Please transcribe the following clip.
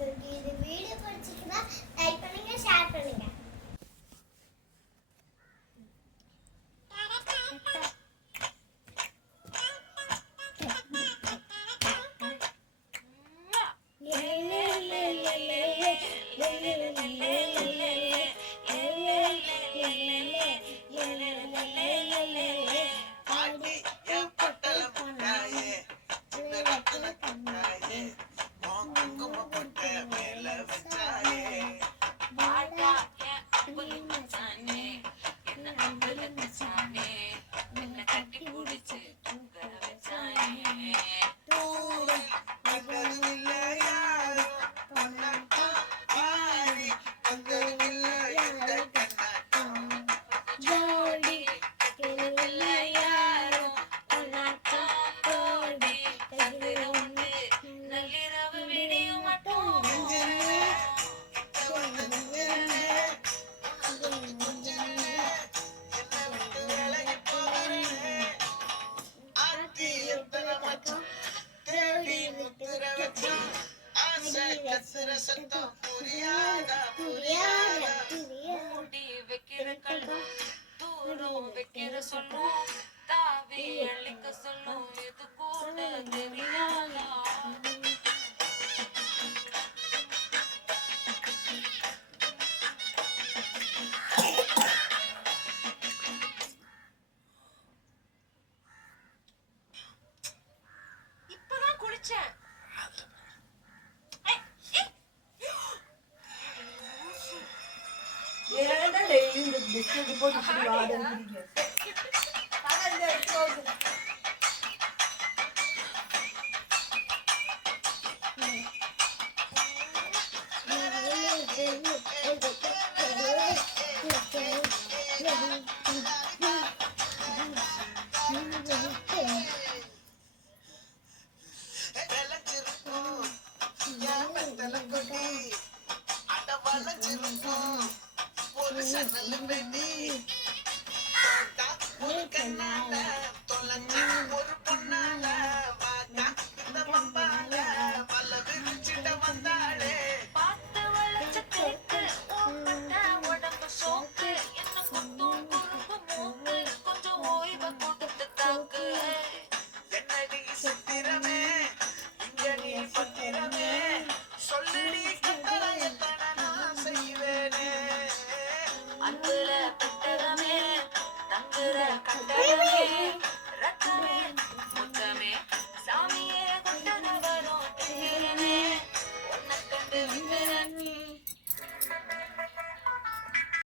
உங்களுக்கு இது வீடியோ பிடிச்சிருந்தா லைக் பண்ணுங்க, ஷேர் பண்ணுங்க. வைக்கிற சொல்லும் தாவி அழிக்க சொல்லும் இது கூட தெரியாதா? இப்பதான் குளிச்சேன். ஏன்டா டெய்லி இந்த பிஸ்கட் போட்டு வாடா ஒரு சன்னல் வெட்டி ஒரு கண்ணால தொலைஞ்சா ஒரு பொண்ணால வாக்கா இந்த பம்பால பல்ல விரிச்சிட்ட வந்தாளே பார்த்து வளைச்ச கேக்கு உப்பட்ட உடம்பு சோக்கு என்ன கொத்தும் குறும்பு மூக்கு கொஞ்சம் ஓய்வை கொடுத்து தாக்கு. என்னடி சித்திரமே இங்க நீ பத்திரமே சொல்லடி கட்டளை எத்தனை நான் செய்வேனே அன்புல பெட்டகமே தங்குற கட்டடமே ரத்தமே முத்தமே சாமியே கொண்டது வரும் தெரிகிறனே உன்னை கண்டு